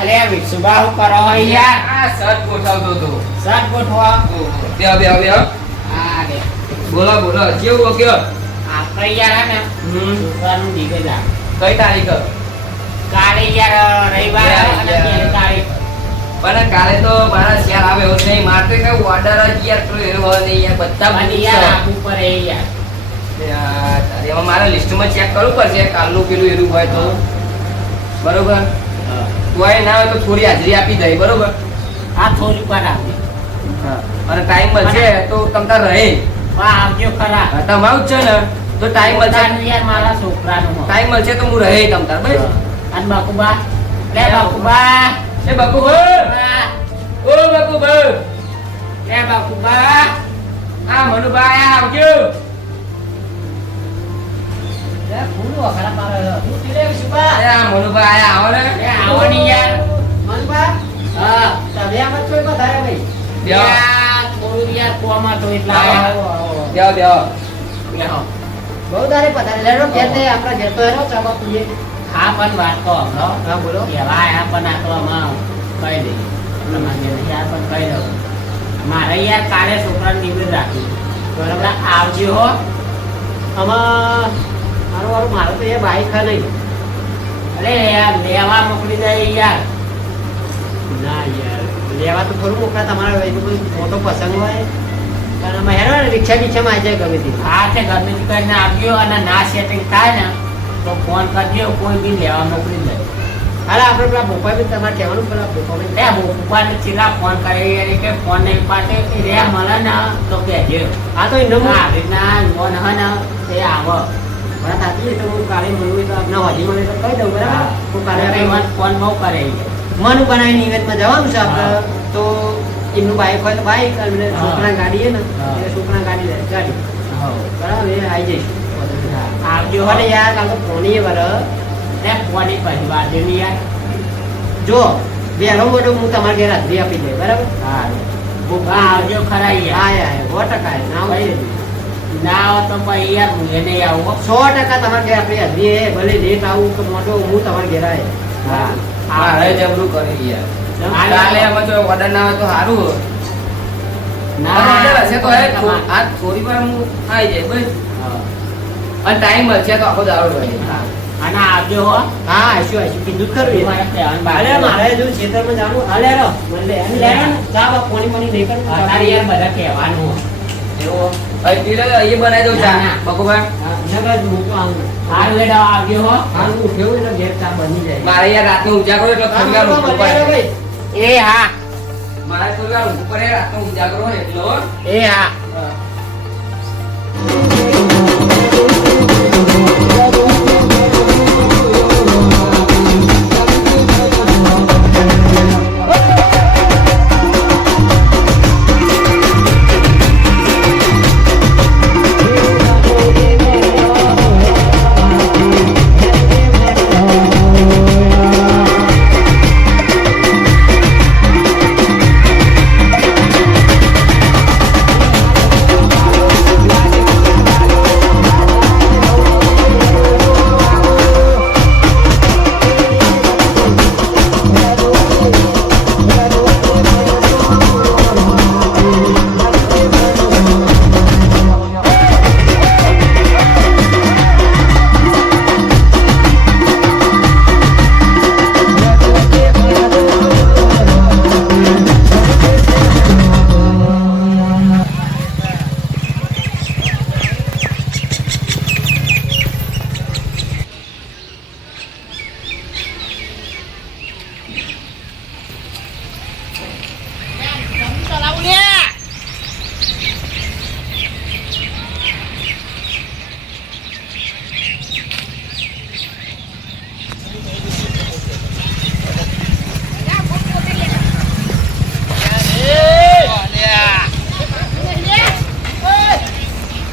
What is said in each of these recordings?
અલે વિસુબા હું કરો હો યાર? આ શર્ટ ગોઠવતો તો. શર્ટ ગોઠવા. બે હા રે. બોલો કેવું કયો? આપણે યાર હે ને છોકરાનું દીકરી જા. કઈ તારીખ? કાલે યાર રવિવાર અને 13 તારીખ. પણ કાલે તો મારા શેર આવે એવો નહીં. મારે કઈ ઓર્ડર જ યાર પેલો એવો હોય નહીં યાર. બધા મને યાર આપવું પડે યાર. એમાં મારે લિસ્ટમાં ચેક કરવું પડશે કાલનું પેલું એનું હોય તો. બરોબર. તોય ના હોય તો થોડી હાજરી આપી દઈ. બરોબર. આ થોડી પર આપી. અને ટાઈમ મળશે તો તમતાર રહે. વાહ આવજો ખરા. તમારું જ છે ને તો ટાઈમ મળશે યાર મારા છોકરાનું. ટાઈમ મળશે તો હું રહે તમતાર બસ. અને બાકુબા લે બાકુબા. એ બકુબા. ઓ બકુબા. લે બાકુબા. આ મનુબા આયા આવજો. લે ફૂલો ખરા મારે. તું તીરે વિસુબા. આ મનુબા આયા આવો ને. લે આવો ની યાર. મનુબા. હા તબિયામાં કોઈ વધારે ભાઈ. યાર થોડું યાર કોમાં તો એટલા આવો. બેહો. બહુ દારે પધારે લેડો કેતે આપણા ઘર તો એનો ચાબા પીએ. હા પણ વાત તો હા બોલો કેવાય આ પણ આ તો આમાં કહી દે તમારે યાર પણ કહી દઉં મારે યાર કાલે છોકરાને નિવેદ રાખ્યું બરાબર આવજો હો આમાં મારું તો એ બાઈક છે નહીં અરે યાર લેવા મોકલી જાય યાર ના યાર લેવા તો થોડું મોકલા તમારે મોટો પસંદ હોય પણ અમે હેરો રિક્ષા બિક્ષામાં આવી જાય ગમે તે હા તે ગમે તે કરીને આવ્યો અને ના સેટિંગ થાય ને તો ફોન કરજો કોઈ બી લેવા મોકલી દે હાલ આપણે પેલા ભોપાઈ બી તમારે કહેવાનું પેલા ભોપાને ચીલા ફોન કરે કે ફોન નહીં પાડે રે મળે ને તો કહેજો હા તો એનો આવી રીતના ફોન હે ને એ આવો બરાબર થતી તો હું કાલે મળું તો આપણે હજી મળે તો કહી દઉં બરાબર હું કાલે ફોન બહુ કરે મન બનાવી નિવેદમાં જવાનું છે આપણે તો એમનું બાઈક હોય તો બાઈક અને છોકરા ગાડી હે ને એટલે છોકરા ગાડી લે ગાડી બરાબર એ આવી જઈશું આવજો હને યાર કાલ તો ફોની બર ને ફોની પછી વાજની યાર જો બેરો મોટો હું તમારે ઘેર હાજરી આપી દે બરાબર હા આવજો ખરા યાર હા 100% ના હોય ના આવો તો ભાઈ યાર હું એને આવો 100% તમારે ઘેર આપણી હાજરી હે ભલે લેટ આવું કે મોટો હું તમારે ઘેર આવે હા હા જબરું કરી યાર કાલે અમે તો ઓર્ડર ના હોય તો સારું ના ઓર્ડર હશે તો આ થોડી વાર હું આવી જાય બસ અને ટાઈમ મળશે તો આખો દાડો રહે અને આવજો હો હા આવીશું કીધું ખરું અરે મારે જો ખેતરમાં જવાનું હાલે રો મને એમ લેવાનું ચા પાણી નહીં કરું તારે યાર બધા કહેવાનું એવો એ બનાવી દઉં ચા બકુબા નગર મૂકો આવું હાલ વેડા આવજો હો હાલ હું ઉઠ્યો એટલે ઘેર ચા બની જાય મારે યાર રાતનો ઉજાગરો એટલે થોડી વાર ઉપર એ હા મારે થોડી વાર ઉપર રાતનો ઉજાગરો એટલો એ હા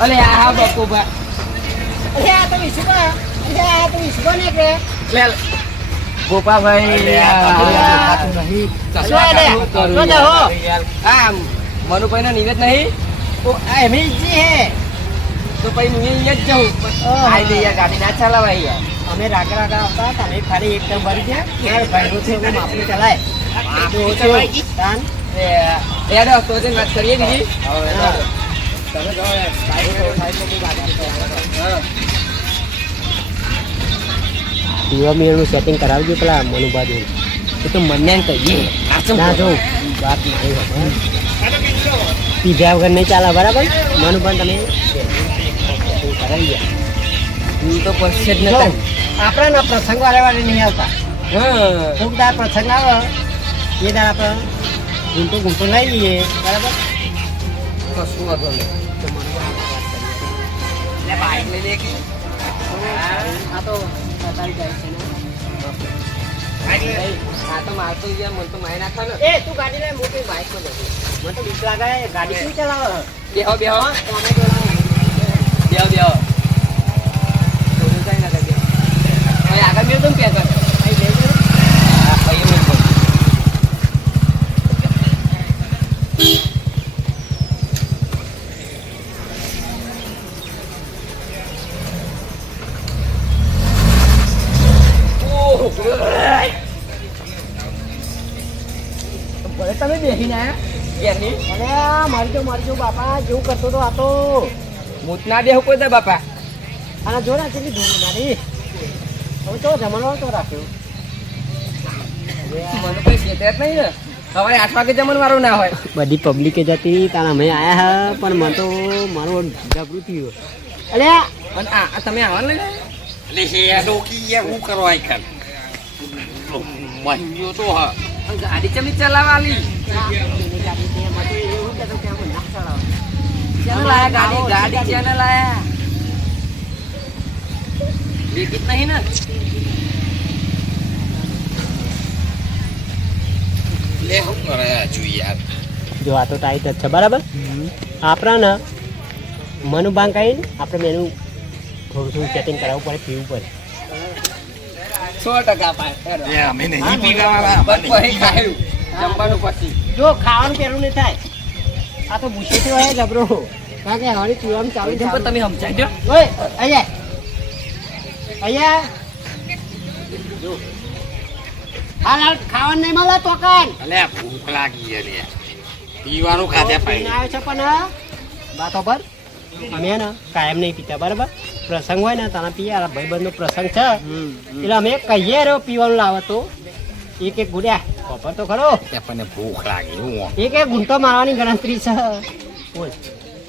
અલે આ બકુબા અલે આ તો વિસુબા ને કે લે ગોપાભાઈ આ મનુભાઈ ના નિવેદ નહીં તો એમ જ હે તો પછી હું અહીંયા જ જાઉં આઈ દે યાર ગાડી ના ચલાવાય યાર અમે રાગા રાગા આવતા તમે ખાલી એકદમ ભરી ગયા યાર ભાઈનો છે એવો માપનું ચલાય તો તાન તો જઈને વાત કરીએ બીજી પીવા મીરનું સેટિંગ કરાવજો પેલા મનુભાઈ એ તો મને કહીએ ના જો વાત મારી પીધા વગર નહીં ચાલે બરાબર મનુભાઈ તમે કરાવી ગયા હું તો પછી જ જો, નતા આપણે ના પ્રસંગ વાળા નહીં આવતા કોક દાર પ્રસંગ આવે એ દાર આપણે ઘૂંટો લઈ લઈએ બરાબર કશું વાંધો નહીં બાઈક લઈ લે કે આ તો બતાવી જાય છે ને હા તો મારતો યાર મને તો મારી નાખા ને એ તું ગાડી લે મોટી બાઈક માં બેસી મને તો બીક લાગે ગાડી કેવી ચલાવે બેહો બેહો તમે બોલાવો બેહો બેહો થોડું જાય ના બેહો હવે આગળ બેહો તમે પેક અહીં જઈ જજો હા અહીં મેં બોલ ભલે તમે બેસીને આયા ઘેરની અરે મારી જો બાપા જેવું કરતો તો આ તો મૂત ના બેહો કોઈ દે બાપા આના જો ને કેટલી ધૂળ મારી હવે તો જમણવાર તો રાખ્યો મને કોઈ કહેતા જ નહીં ને સવારે 8 વાગે જમણ વાળો ના હોય બધી પબ્લિકે જતી તારા અમે આયા હા પણ મને તો મારું જબરું થયું અરે અને આ તમે આવવાનું લઈને ગાડી ચમી ચલાવવાની ચેનલ આયા ગાડી ચેનલ આયા લેકિત નહીં ને જો આ તો ટાઈટ જ છે બરાબર આપણા ને મનુભાંગ કહીને આપણે મેનું થોડું થોડું સેટિંગ કરાવવું પડે પીવું પડે 100% પાય અમે નહીં પીવાવાળા પછી ખાયું જમવાનું પછી જો ખાવાનું પેલું નહીં થાય આ તો ભૂસેથી હોય જબરો કારણ કે હવારી પીવાનું ચાલુ જેમ પણ તમે સમજાઈ દો ઓય અહીંયા અહીંયા જો હાલ ખાવાનું નહીં મળે તો કાન ભૂખ લાગી છે લે પીવાનું ખાધા પાઈ આવે છે પણ બાતો પર અમે ને કાયમ નહીં પીતા બરાબર પ્રસંગ હોય ને તાના પીએ આ ભાઈબંધનો પ્રસંગ છે એટલે અમે કહીએ રહ્યો પીવાનું લાવે તો એક ગુડ્યા ખબર તો ખરો આપણને ભૂખ લાગી હું એક ગુંટો મારવાની ગણતરી છે બોલ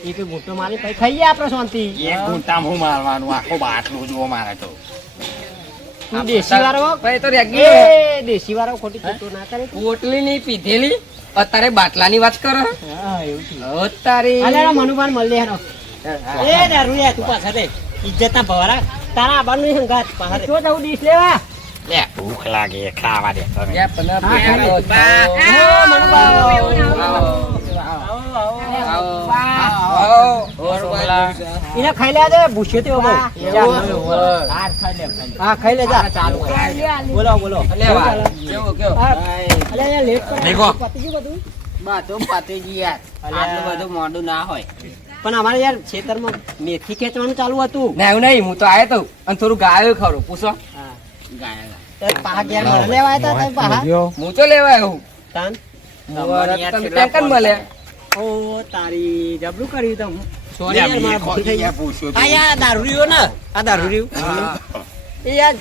એક ગુંટો મારી પછી ખાઈએ આપણે શાંતિ એક ગુંટામાં હું મારવાનું આખો બાટલું જુઓ મારે તો તું દેશી વાળો ભાઈ તો એ રેગ્યુલર દેશી વાળો ખોટી ખોટું ના કરે પોટલી ની પીધેલી અત્યારે બાટલાની વાત કરો હા એવું છે અત્યારે અલે મનુભાન મળી હેરો એ દારૂ યાર તું પાછા રે ઇજ્જત ના ભવરા તારા આબાનું હંગાત પાછા રે જો જાઉં ડીશ લેવા લે ભૂખ લાગે ખાવા દે તમે યા પણ હા, પેલો ખાલી. છો. ઓ મનુભા એને ખાઈ લે દે ભૂસ્યો તે બહુ હા ખાઈ લે જા ચાલુ બોલો બોલો લે વા કેવો કેવો અલે યાર લેટ કરે દેખો. પતી ગયું બધું બાથરૂમ પાતેજી યાર આટલું બધું મોડું ના હોય પણ અમારે યાર ખેતરમાં મેથી ખેંચવાનું ચાલુ હતું ના એવું નહીં હું તો આયો તો અને થોડું ગાયો ખરું પૂછો હા તો પાહા ઘેર મને લેવા આવ્યા હતા તમે પાહા હું તો લેવા આવ્યો તાન તમે ટેન્કર મળે ઓ તારી જબરું કર્યું તમ સોરી લે, યાર મેં મારા ભૂલ થઈ યાર ગઈ. પૂછ્યું આ યાર દારૂડિયો ને આ દારૂડિયો એ યાર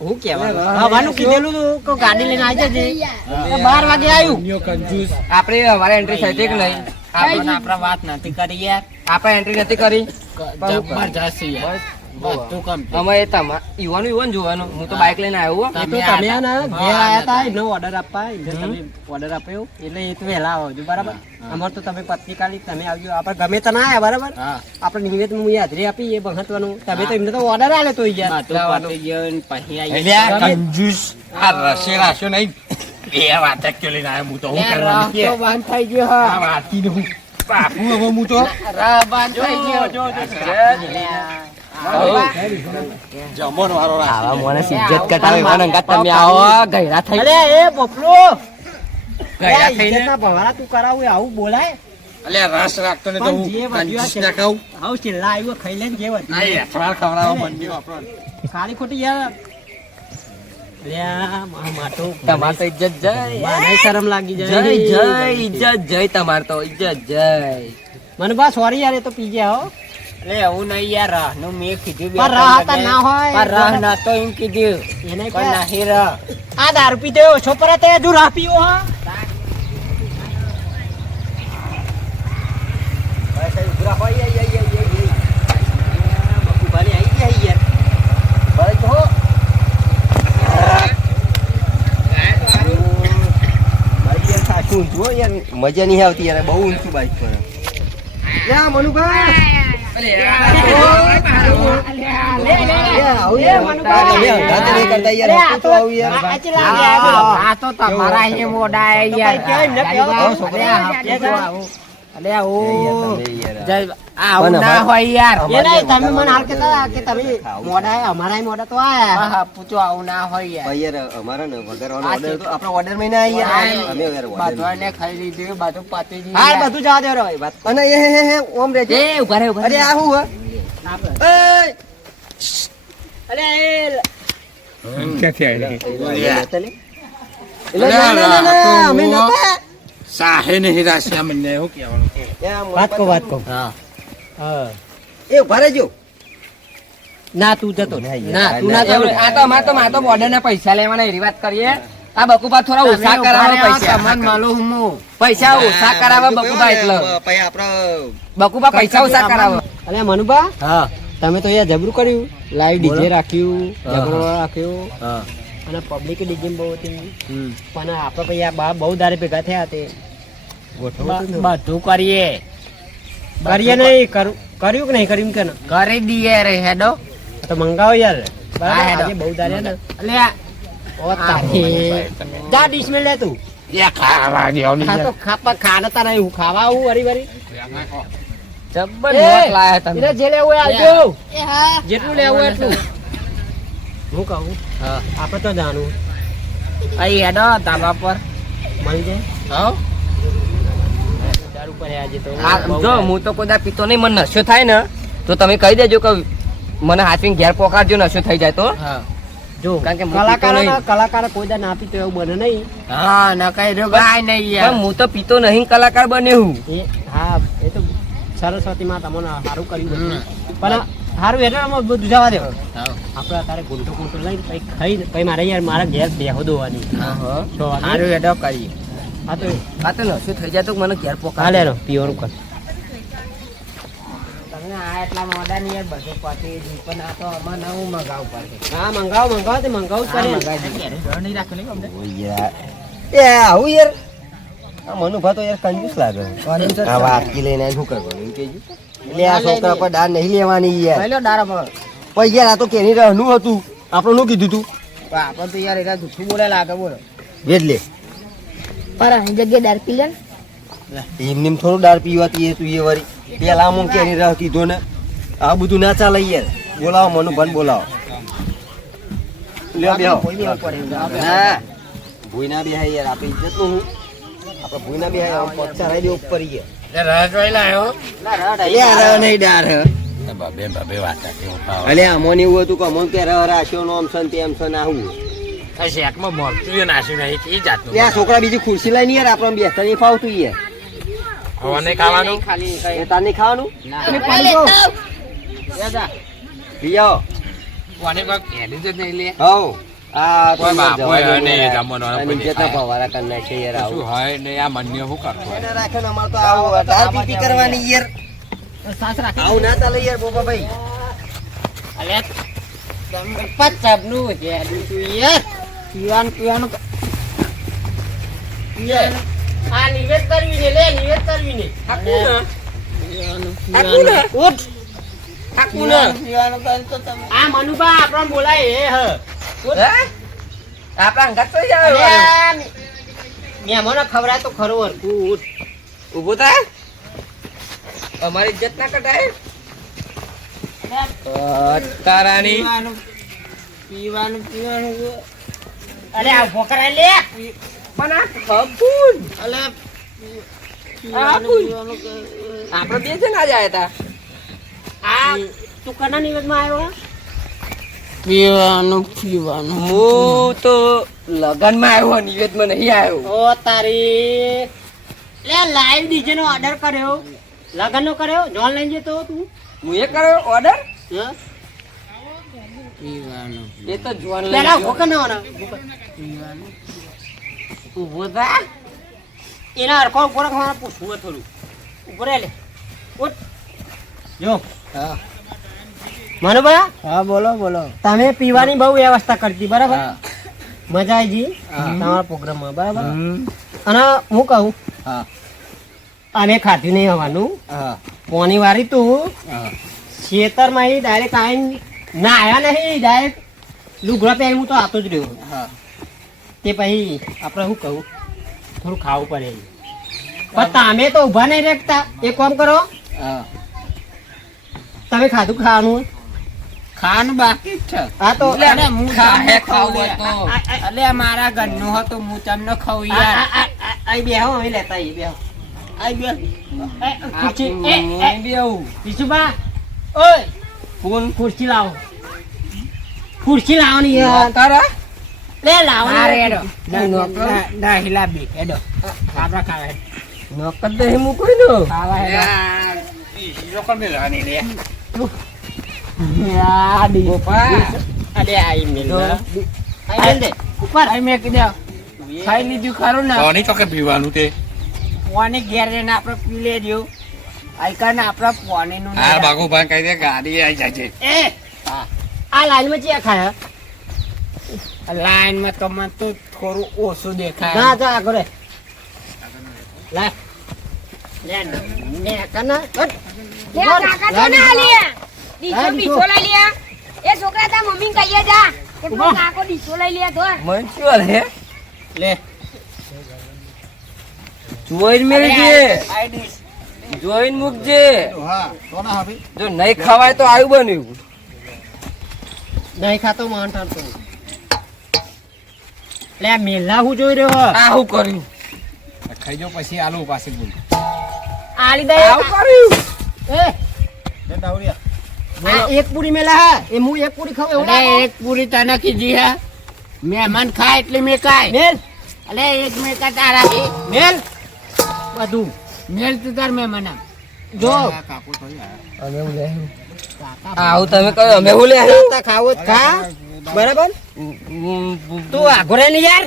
હું કહેવાનું હવાનું કીધેલું તું કે ગાડી લઈને આવી જજે 12 વાગે આવ્યું આપણે અમારે એન્ટ્રી થઈ હતી કે નહીં આપણા વાત નથી કરી યાર આપણે એન્ટ્રી નથી કરી જબરજસ્ત યાર બધું complete. અમે યુવાનું જોવાનું હું તો બાઇક લઈને આવ્યો હો. એ તો તમે ને ઘેર આયા હતા એનો ઓર્ડર આપવા એટલે તમે ઓર્ડર આપ્યો એટલે એ તો વહેલા આવજો બરાબર અમાર તો તમે પત્ની કાલી તમે આવજો આપણે ગમે તો ના આયા બરાબર હા આપણે નિવેદન હું હાજરી આપી એ મહત્વનું તમે તો એમને તો ઓર્ડર આલે તો યાર બધું પતી ગયું ને પછી આઈ એટલે આ કંજૂસ આ રસે રાખ્યો નહીં એ વાત જ લઈને આવ્યો હું તો હું કરવાનું કે બંધ થઈ ગયો આ વાતીને હું બાપુ હવે હું તો જમણ વાળો આવા માણસ ઇજ્જત કટાવે એવા નંગા તમે આવો ગયડા થઈ અરે એ પોપલો ગયડા થઈને ઇજ્જતના ભવારા તું કરાવું આવું બોલાય અલ્યા રસ રાખતો ને તો પણ હું જે વધ્યું આ કંજૂસ ના ખાઉં. હાઉ છેલ્લા આવ્યું ખાઈ લે ને જે વધ્યું. આ એઠવાડ ખવડાવવા મંડ્યો આપણો. ખાલી ખોટી યાર લ્યા માટો તમાર તો ઇજ્જત જય મને શરમ લાગી જય જાય જય ઇજ્જત જય તમાર તો ઇજ્જત જય મને બા સોરી યાર એ તો પી ગયા હો એટલે એવું નહીં યાર રાહનું મેં કીધું બે પણ ત્રણ રાહ જગ્યાએ. ના હોય. પણ રાહ ના તો એમ કીધું એને પણ ક્યાં? નહીં રાહ. આ દારૂ પીતે ઓછો પર તે હજુ રાહ પીવો હા મજા નહીં આવતી યાર બહુ ઊંચું બાઈક પર આ તો તમારા અહીંયા મોઢા એ યાર. અલે આવું જય આવું ના હોય યાર. એ નહીં, તમે મને હાલ કહેતા હતા કે તમે મોડા અમારા મોડા તો આયા હા, પૂછો આવું ના હોય યાર. અમારા ને વગરવાનો ઓર્ડર તો આપણો ઓર્ડર માં ના આવી યાર. અમે યાર order બધવાને ખાઈ લીધું બધું પતી ગયું હા યાર. બધું જવા દે રો એ વાત અને એ ઓમ રે એ ઉભા રહે, ઉભા અરે રહે. આ હું અરે એ ક્યાંથી આયેલા? અમે નતા સાહે નહીં રાશિયા મને એવું કહેવાનું. વાત કહો હા. હા એ ભરે જો ના તું જતો ના, ના તું ના, ના એવું જતો આ તો અમાર તો બોર્ડર ના પૈસા લેવાના એવી વાત કરીએ આ બકુબા થોડા ઓછા કરાવો પૈસા તમને મળું હું. પૈસા ઓછા કરાવો બકુબા એટલે પછી આપડે બકુબા પૈસા ઓછા કરાવો અરે મનુભા હા તમે તો અહીંયા જબરું કર્યું લાઈવ બોલો. ડીજે રાખ્યું હા, જબરો રાખ્યું હા. અને પબ્લિક ડીજે બહુ હતી હમ. પણ આપણે પછી આ બા બહુ દારે ભેગા થયા તે બધું કરીએ. કરીએ નહીં કર્યું કે નહીં કર્યું કે ના કરી દઈએ રે હેડો. આ તો મંગાવો યાર બરાબર હેડો. આજે બહુ દારે ને અલે આ ઓ તારી જા ડીશ મેં લે તું એ ખાવા દેવાની આ તો યાર. ખાપા ખાના તારા એવું ખાવા આવું વરી વરી જબ્બર નોટ લાયા તમે એટલે જે લેવું હોય આવજો જેટલું લેવું હોય એટલું હું કહું હા. આપણે તો જાણવું અહીં હેડો ધાબા પર. મળી જાય હા. દારૂ પર આજે તો આ બહુ જો હું તો કોઈ દા પીતો નહીં મને નશો થાય ને તો તમે કહી દેજો કે મને હાથવીને ઘેર પોકારજો નશો થઈ જાય તો હા. જો કારણ કે હું પીતો કલાકાર કોઈ દા ના પીતો એવું બને નહીં હા ન કઈ રહ્યો ગાય નહીં યાર. પણ હું તો પીતો નહીં કલાકાર બન્યો હું એ હા એ તો સરસ્વતીમાં તમને સારું કર્યું બધું. પણ સારું એટલે આમાં બધું જવા દે હા. આપણે અત્યારે ગુંટો ગુંટો લઈને પછી ખાઈને પછી મારે યાર મારા ઘેર બેહો દોવાની હા. છ વાગે. સારું હેડો કરીએ. હા તો આ તો નશો થઈ જાય તો મને ઘેર પોકાર હાલે રો પીવાનું કર તમને આ એટલા મોડા ની યાર બધું પતી ગયું પણ આ તો અમારે નવું મગાવવું પડશે. હા મંગાવો તે મંગાવું જ હા, કરે મગાવી દઈએ. ઘર નહીં રાખેલું અમને. ઓ યાર એ આવું યાર આ મનુભા તો યાર કંજૂસ લાગે આ વાટકી લઈને આવીને શું કરવાનું એમ કહેજો એટલે આ છોકરા પર દાર નહીં લેવાની યાર પહેલો દારો પર. પણ યાર આ તો કેની રહનું હતું આપણે શું કીધું તું પણ આપણે તો યાર એના જૂઠું બોલે લાગે બોલો. વેચ લે પર અહીં જગ્યાએ દાર પી લે ને. એમને એમ થોડું દાર પીવાતી એ તું એ વરી પેલા આમ કેની રહ કીધો ને આ બધું ના ચાલે યાર બોલાવો મનુભાને બોલાવો લે બેહો કોઈ બી પડે એવું લાગે. ના ભૂઈ ના બેહાય યાર આપણે ઇજ્જત નું આપણે ભૂઈ ના બેહાય પક્ષા રાઈ દે ઉપર યાર રસ જોઈ લાયો. અલે આ રહ નહીં ડાર હે બાબે વાતા કેવું ખાવા. અલે અમોને એવું હતું કે અમોને કે રહ રાખ્યો નો આમ સન તેમ સન આવું આ શેકમાં મળતું એ નાસી નહીં કે ઈ જાતનું. ત્યાં છોકરા બીજી ખુરશી લઈને યાર આપણે બેસતા નહીં ફાવતું યાર હવે નહીં ખાવાનું. ખાલી કઈ એ તાર નહીં ખાવાનું જા. પી આવો કોને કોક કહેલું જ નહીં લે. હઉ આ તો કોઈ બાપો જવા દે હોય નહીં, યાર. જમવાનો અને કોઈ જતા દેખાય. ભવારા કરી નાખે યાર આવું શું હોય ને આ મન્ય શું કરતો હોય? એને રાખે ને અમારે તો આવું દાળ પીતી કરવાની યાર સાસ રાખી. આવું ના ચાલે યાર બોપા ભાઈ અલે તમે પચાબનું છે તું યાર. પીવાનું આ નિવેદ કરવી ને લે નિવેદ કરવી ને. ઉઠ. આ મનુભા આપણને બોલાય એ હ. આપણા અંગાત તો જાય અરે મહેમાનો ખવડાય તો ખરું હરખું ઉઠ. ઉભો થાય અમારી ઇજ્જત ના કટાય તારાની પીવાનું અરે આ ભોકરા લે. પણ આ ખપૂન અલે આપણે બે છે ને આજે આયા તા આ તું કના નિવેદમાં આવ્યો પીવાનું પીવાનું હું તો લગનમાં આવ્યો નિવેદમાં નહીં આવ્યો ઓ તારી લે લાઈવ ડીજે નો ઓર્ડર કર્યો લગન નો કર્યો જોન લઈ જતો તું હું એ કર્યો ઓર્ડર હા પીવાનું એ તો જોન પેલા હોકન નો ઉભો થા એના અરખો ઉપર ખાવા પૂછવું થોડું ઉપર લે ઉઠ જો હા મનુભા હા બોલો બોલો તમે પીવાની બહુ વ્યવસ્થા કરતી બરાબર હા. મજા આવી ગઈ હા. તમારા પ્રોગ્રામમાં બરાબર અને હું કહું હા અમે ખાધું નહીં હોવાનું હા પોની વારી તું હા ખેતરમાં ડાયરેક્ટ આવીને ના આવ્યા નહીં ડાયરેક્ટ લુગડા પહેરી હું તો આતો જ રહ્યો હા તે પછી આપણે શું કહું થોડું ખાવું પડે પણ તમે તો ઊભા નહીં રહેતા એક કામ કરો હા તમે ખાધું ખાવાનું ખાવાનું બાકી જ છે હા તો અલે હું તમને ખાહે ખાવું ખાવું લે. તો. અલે મારા ઘરનું હતું હું તમને ખાવું યાર અહીં બેહો અહીં લેતા અહીં બેહો અહીં બેહો ખુરશી વિશુભા ઓય ફોન ખુરશી લાવો ખુરશી લાવવાની યાર તારા લે લાવવાની હેડો ના હિલા બી હેડો આપડા ખાવા હેડો. નોકર દહીં મૂકું ને ખાવા હેડો લોકોને મેળવાની લે. યાર ડી ગોપા અરે આઈ મેલ આઈ મેલ દે ઉપર અહીં મેં કીધું ખાઈ લીધું ખરું ને કોની ચોકે પીવાનું તે પોની ઘેર જઈને આપણે પી લેજો આઈકાને આપણા પોનીનું નહીં હા બાગુભાઈ કહી દે ગાડી આવી જાય છે એ આ લાઈનમાં ચિયા ખાયા લાઈનમાં તો મને તો થોડું ઓછું દેખાય ના જા આગળ લે લે ને કના હટ લે કાકા તો ના આલિયા દીસો હા, બીસો લઈ લ્યા એ છોકરા તા મમ્મી કહીએ જા કે પેલો કાકો દીસો લઈ લે તો મન શું હે લે જોઈન મેળજે જોઈન મૂકજે જો નહીં ખવાય તો આવ્યું બન્યું નહીં ખાતો માન ઠરતો લે મેલા હું જોઈ રહ્યો આ શું કર્યું ખાઈ જાઓ પછી આલુ પાસે બોલ આલી દે આવું કર્યું એ આ એક પૂરી મેલા હા એ હું એક પૂરી ખાવ એવું અરે ના એક પૂરી તને કીધી હે મહેમાન ખાય એટલે મેં કાય મેલ અલે એક મેં કા તારા મેલ બધું મેલ તું તાર મહેમાન જો આવું તમે કહો અમે હું લે ખાતા ખાવો જ ખા બરાબર તું આઘોરે ને યાર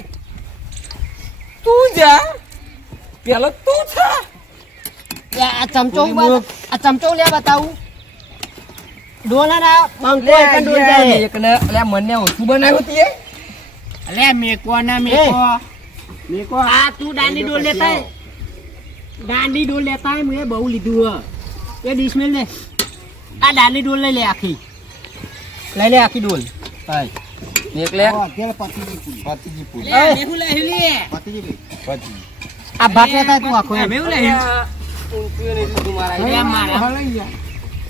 તું જા પેલો તું થા આ ચમચો આ ચમચો લે બતાવું ડોલા ના બંકો એક ડોલ જાય એકને અલ્યા મને ઓછું બનાવ્યું તીએ અલે મેકો ના મેકો મેકો આ તું દાંડી ડોલ લેતા હે દાંડી ડોલ લેતા હે મેં બહુ લીધું હ એ ડિશમેલ લે આ દાંડી ડોલ લઈ લે આખી લઈ લે આખી ડોલ હાય એકલે આ ભાત લેતા તું આખો એમ અલે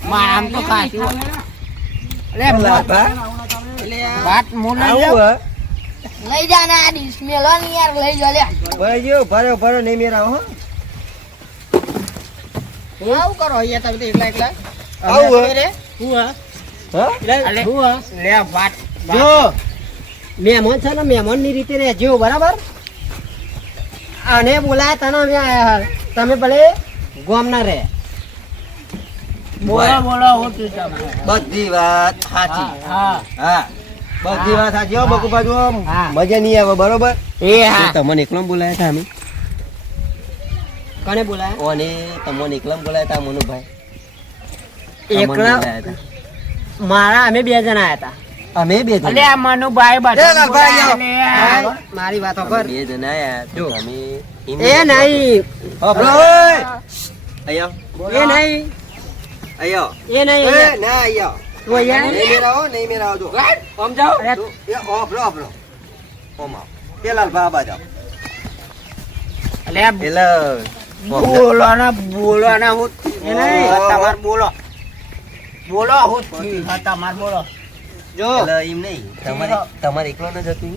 મારા આમ તો ખાશું અલે વાત મોને લઈ જા ના આ ડીશ મેલો ની યાર લઈ જા લે ભરો નહીં મેરા હો આવું કરો અહીંયા તમે તો એકલા એકલા આવું હે? રે હું હા અલે હું હા લે વાત જો મહેમાન છે ને મહેમાન ની રીતે રહેજો બરાબર અને બોલાય તને અમે આયા હા. તમે ભલે ગોમ ના રહે બોલો બોલો હું તું તમારે બધી વાત સાચી હા હા બધી વાત સાચી હો બકુભા જો હા. મજા નહીં આવે બરોબર એ હા તમને એકલો બોલાયા હતા અમે કને બોલાય ઓને તમને એકલો બોલાયા હતા મનુભાઈ એકલા મારા અમે બે જણા આયા હતા અમે બે જણા અલે આ મનુભાઈ બધા લાલભાઈ આવો. હાય, મારી વાતો કર બે જણા આયા જો અમે એ નહીં હોભળો ઓય આયો એ નહીં આયો એ નહીં એ ના આયો તું અહીંયા નહીં મેરાવો નહીં મેરાવો જો સમજાવ અરે એ હોભળો ઓમ આવો પેલા બાબા જાવ અલે પેલા બોલો ના હું એ નહીં. તમાર બોલો બોલો હું તમાર બોલો જો પેલા એમ નહીં તમારે એકલો ન જતું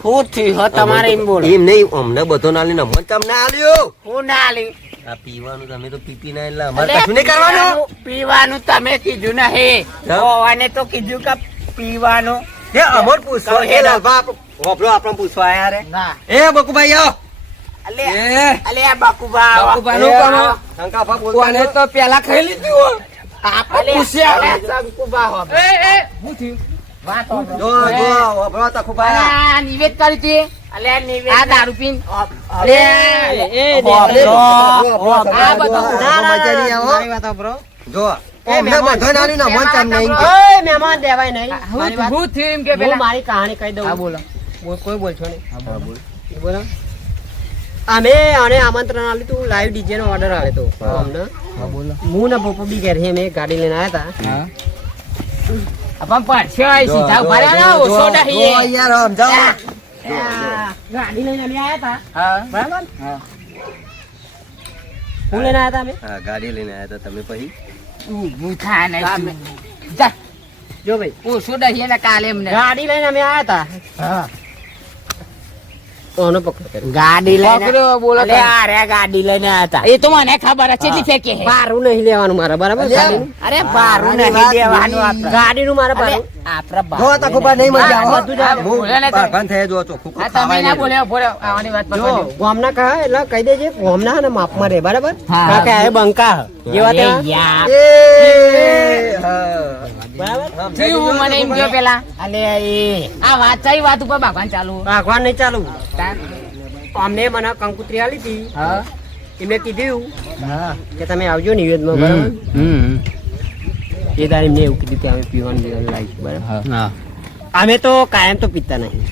હું થયું તમારે એમ બોલો એમ નહીં અમને બધો ના લઈને અમને તમને આલ્યો હું ના આલી આ પીવાનું તમે તો પીપી ના એટલે અમારે કશું નહીં કરવાનું. પીવાનું તમે કીધું નહીં ઓવાને તો કીધું કે પીવાનું એ અમર પૂછવા એ લાલભા હોબળો આપણને પૂછવા આયા રે. ના એ બકુભાઈ આવો. અલે અલે બકુબા બકુબાનું કામ. શંકાભા કોને બોલતા તો પેલા ખાઈ લીધું આપણે પૂછ્યા શંકુબા હો હું થયું વાત હોભળો. જો જો હોબળો તખુભાઈ. આ નિવેદ કરી હતી અલે નિવેદ આ દારૂ પીન એ હોબળો. આ બધું. ના, ના, મજા નહીં આવો. મારી વાત સાંભળો. જો અમને બધો નાની ના મન ચમ નહીં. ઓય, મહેમાન દેવાય નહીં. મારી વાત- હું થયું એમ કે હું પેલા મારી કહાની કહી દઉં. હા બોલો કોઈ બોલશો નહીં. બોલો. અમે આને આમંત્રણ આપ્યું હતું લાઈવ ડીજે નો ઓર્ડર આવ્યો હતો અમને. હું ને પપ્પા બી ઘેર અમે ગાડી લઈને આવ્યા હતા. પણ પડશે સીધા ઉભા રહ્યા ને ઓછો જો નહીં યાર સમજાવો. ગાડી લઈને અમે આવ્યા હતા હા બરાબર. હા હું લઈને આવ્યા હતા અમે. હા ગાડી લઈને આવ્યા હતા તમે પછી. ઊભું થાય નહીં જા જો ભાઈ ઓછો નહીં ને કાલે એમને ગાડી લઈને અમે આવ્યા હતા. ઓનો પકડ કર્યો. ગાડી પકડ્યો, બોલો અલે આ રે ગાડી લઈને આયા હતા એ તો મને ખબર છે કેટલી ફેંકે છે ભારું નહીં લેવાનું મારે બરાબર ગાડીનું. અરે બારું નહીં દેવાનું આપણે ગાડીનું મારે ભારું. આપણે જો તખુભા નહીં મજા આવે. બધું જ આવે. હું બોલે ને તમે. બારભાન થયા જો ચોખ્ખું આ તમે ખાવાય ના નહીં. બોલ્યો બોલ્યો આવવાની વાત જો પકડજો ગામના કહે એટલે કહી દેજે ગામના ને માપમાં રે બરાબર. હા. કારણ કે આ બંકા જેવા એ તેવા. યાર એ, હા. બરાબર. થયું મને એમ કહ્યો પેલા અલે એ આ વાત કઈ વાત ઉપર ભગવાન ચાલુ ભાગવાન નહીં ચાલુ. તાર? અમને મને કંકુત્રી આલી હતી હા એમને કીધું હા કે તમે આવજો નિવેદમાં બરાબર. એ તારે એમને એવું કીધું કે અમે પીવાનું પીવાનું લાવીશું બરાબર. અમે તો કાયમ તો પીતા નહીં.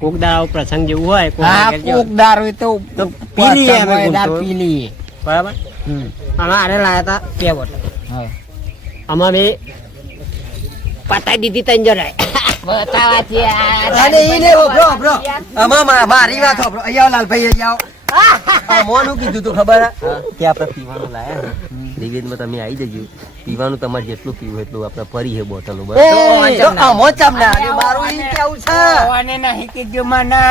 કોક દાડો પ્રસંગ જેવું હોય કોક હા વગેરે જેવું કોક દારૂ તો તો પી લઈએ અમે પતંગ હોય, દારૂ ગુંઠો. પી લઈએ બરાબર. અમે આને લાયા હતા 2 બોટલ. આમાં મેં પતાઈ દીધી 3 જણાએ. બતાવા છે અને ઈ ને હોભળો, હોભળો. આમાં મારી વાત હોભળો. અહીંયા આવો લાલભાઈ, અહીંયા આવો. આ મોનું કીધું તું ખબર હે? કે આપણે પીવાનું લાયા ને. નિવેદમાં તમે આવી જજો. પીવાનું તમારે જેટલું પીવું એટલું આપણે ફરી છે બોટલો બરાબર. તો આમો ચમ ના આલ્યું? મારું ઈ કેવું છે. ઓવાને નહીં કીધું મને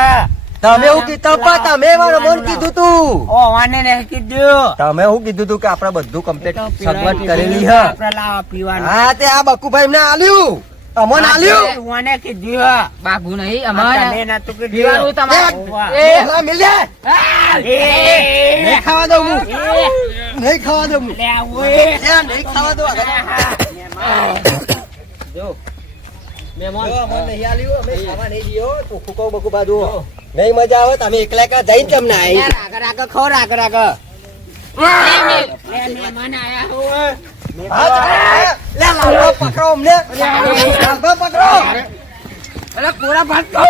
તમે એવું કીધું પણ તમે મારું મન કીધું તું. ઓવાને નહીં કીધું તમે એવું કીધું તું કે આપણે બધું કમ્પ્લીટ સગવડ કરેલી છે. આપણે લાવો પીવાનું હા તે આ બકુભાઈ એમને આલ્યું. અમોન આલ્યું. ઓવાને કીધું બાબુ નહીં તમે અમારે નતું પીવાનું કીધું તમારે. એ લા મિલ લે. નહીં ખાવા દઉં હું. નહીં ખાવા દઉં હું. એ નહીં ખાવા દઉં. જો મહેમાન જો, અમોન નહીં આલ્યું. અમે ખાવા નહીં દીધો. ચોખ્ખું કહું બકુબા જુઓ. નહીં મજા આવે તમે એકલા એકલા જઈને તમને આવી. આગળ ખોર આગળ મહેમાન આયા હોય હા, ચાલો. લે લાલબા પકડો અમને. લાલબા પકડો. અરે કોરા ભાત તો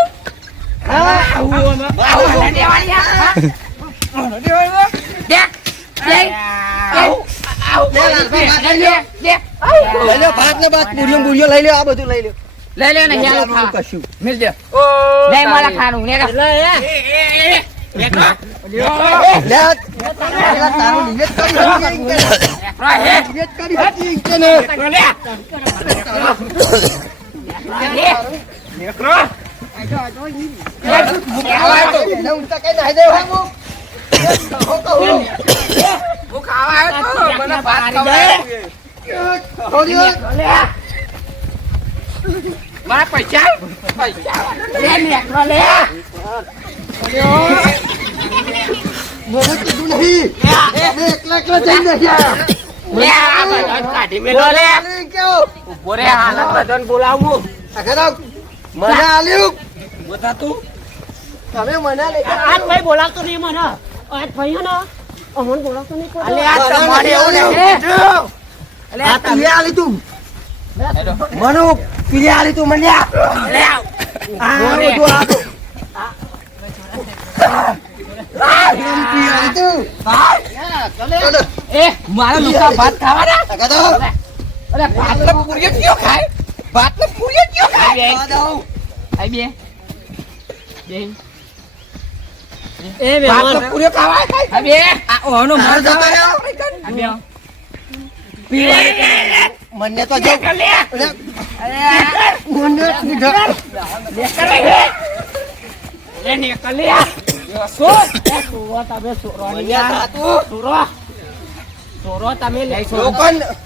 લઈ લો ભાત ને ભાત પૂરીઓ બુરીઓ લઈ લો આ બધું લઈ લો. લઈ લે ને યાર આપણું કશું. મિલ દે નહીં મળે ખાનું ને લે પેલા તારું નિવેદ કરી હતી કે નિવેદ કરી હતી કે ને. એને ઊંચા કઈ નાહી દે હો હું. હું ખાવા આવ્યો તો મને ભાત ખવડાય મારા પૈસા મને કીધું નહીં. અમે એકલા એકલા જઈને રહ્યા. કેવું? ઉભો રે હાલત બધાને બોલાવું આગળ આવ. મને આલ્યું. તમે મને લઈ જાઓ. આજ ભાઈ બોલાવતો નહીં મને. આજ ભાઈ હે ને અમન બોલાવતો નહીં કોઈ. અલે આ તમારે એવું નહીં આ પીએ આલી તું. મનુ પીએ આલી તું મને. આ બધું આ તો. પીએ આલી તું. ચાલો. એ મારા લુકા ભાત ખાવાના આગળ આવ. અરે ભાત ને પૂરીઓ કયો ખાય ભાત ને પૂરીઓ કયો ખાય ખાવા દઉં. આઈ બે બે એ ભાત મહેમાન ને પૂરીઓ ખાવા ખાય બે આ ઓનો માર જતો રહ્યો. આ બે મને તો જો. મને કીધું. સોરો તમે સોરો નહીં યાર. સોરો તમે લે સોરો.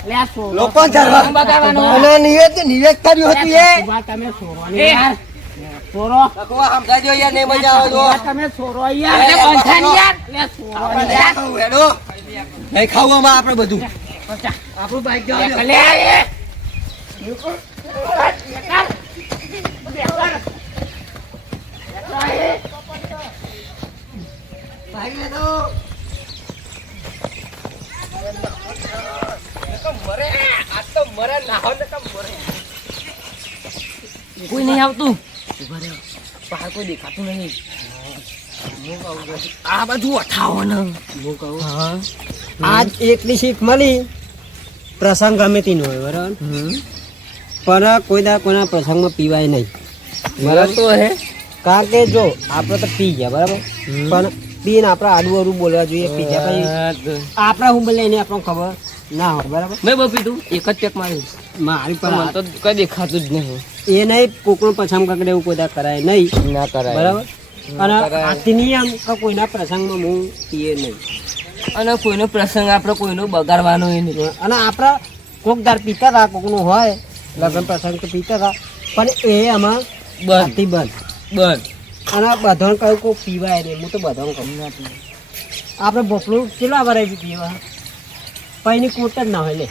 લે સોરો. લોકો જરવા બગાડવાનો. અને નિવેદ કર્યું હતું એ સુભા તમે સોરો નહીં યાર. સોરો. લોકો સમજાજો યાર નહીં મજા આવે તો સુભા તમે સોરો યાર. લે બંધાની યાર. લે સોરો નહીં યાર. હેડો નહીં ખાવામાં આપણે બધું આપણું બાઈક જવા લે એ. બાઈક લેતો કોઈ નહીં આવતું બહાર કોઈ દેખાતું નહીં આ બાજુ અઠાવો ને આજ એકલી શીખ મળી પ્રસંગ ગમે તેનો હોય બરાબર પણ કોઈના પ્રસંગમાં પીવાય નહીં બરાબર તો હે કારણ કે જો આપણે તો પી ગયા બરાબર પણ પીને આપણે આડું અડું બોલવા જોઈએ પી ગયા પછી આપણે હું બોલે એને આપણને ખબર ના હોય બરાબર મેં બપી તું એક જ ટેક મારી મારી પણ મને પર તો કઈ દેખાતું જ નહીં એ નહીં કોકનું પસંદ કાકડે એવું કોઈ કરાય નહીં ના કરાય બરાબર અને કરાય. આજથી નિયમ કે કોઈના પ્રસંગમાં હું પીએ નહીં અને કોઈનો પ્રસંગ આપણે કોઈનો બગાડવાનો ય નહીં અને આપણા કોક દાર પીતા હતા કોકનું હોય લગ્ન પ્રસંગ તો પીતા હતા પણ એ આમાં બંધ હતી બંધ બંધ અને બધાને કહ્યું કોઈ પીવાય નહીં હું તો બધાને કહું ના પીવાય આપણે ભોપલું કેટલા વરાય પીવા પૈની કોટ જ ના હોય લે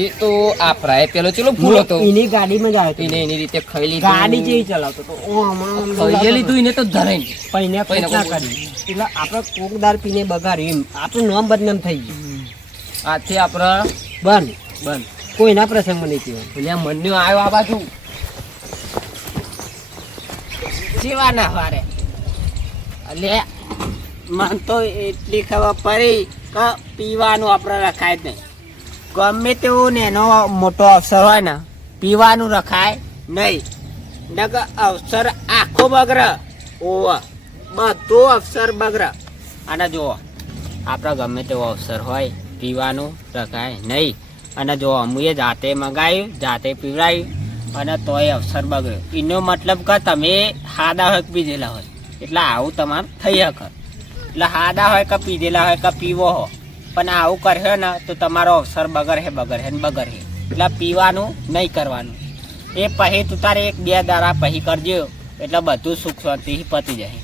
એ તો આપરા પેલો ચલો ફૂલ હતો એની ગાડીમાં જ આવ્યો એને એની રીતે ખાઈ લીધું ગાડી જેવી ચલાવતો તો ખાઈ લીધું એને તો ધરાઈ પૈને પૈને ના કોક કરી એટલે આપણે કોકદાર પીને બગાડ્યું એમ આપણું નામ બદનામ થઈ ગયું આથી આપણા બંધ બંધ કોઈના પ્રસંગમાં નહીં પીવાનું એટલે મન્યો આવ્યો આ બાજુ જીવાના વારે એટલે મન તો એટલી ખબર પડી કે પીવાનું આપણે રખાય જ નહીં ગમે તેવું ને એનો મોટો અવસર હોય ને પીવાનું રખાય નહીં નકર અવસર આખો બગર ઓવ બધો અવસર બગર અને જુઓ આપણે ગમે તેવો અવસર હોય પીવાનું રખાય નહીં અને જો અમુએ જાતે મંગાવ્યું જાતે પીવડાવ્યું અને તોય અવસર બગડ્યો એનો મતલબ કે તમે હાદા હોય કે પીધેલા હોય એટલે આવું તમારે થઈ શકે એટલે હાદા હોય કે પીધેલા હોય કે પીવો હો પણ આવું કર્યો ને તો તમારો અવસર બગડે બગડે એટલે પીવાનું નહીં કરવાનું એ પછી તું તારે 1-2 દાડા પછી કરજો એટલે બધું સુખ શાંતિથી પતી જાય.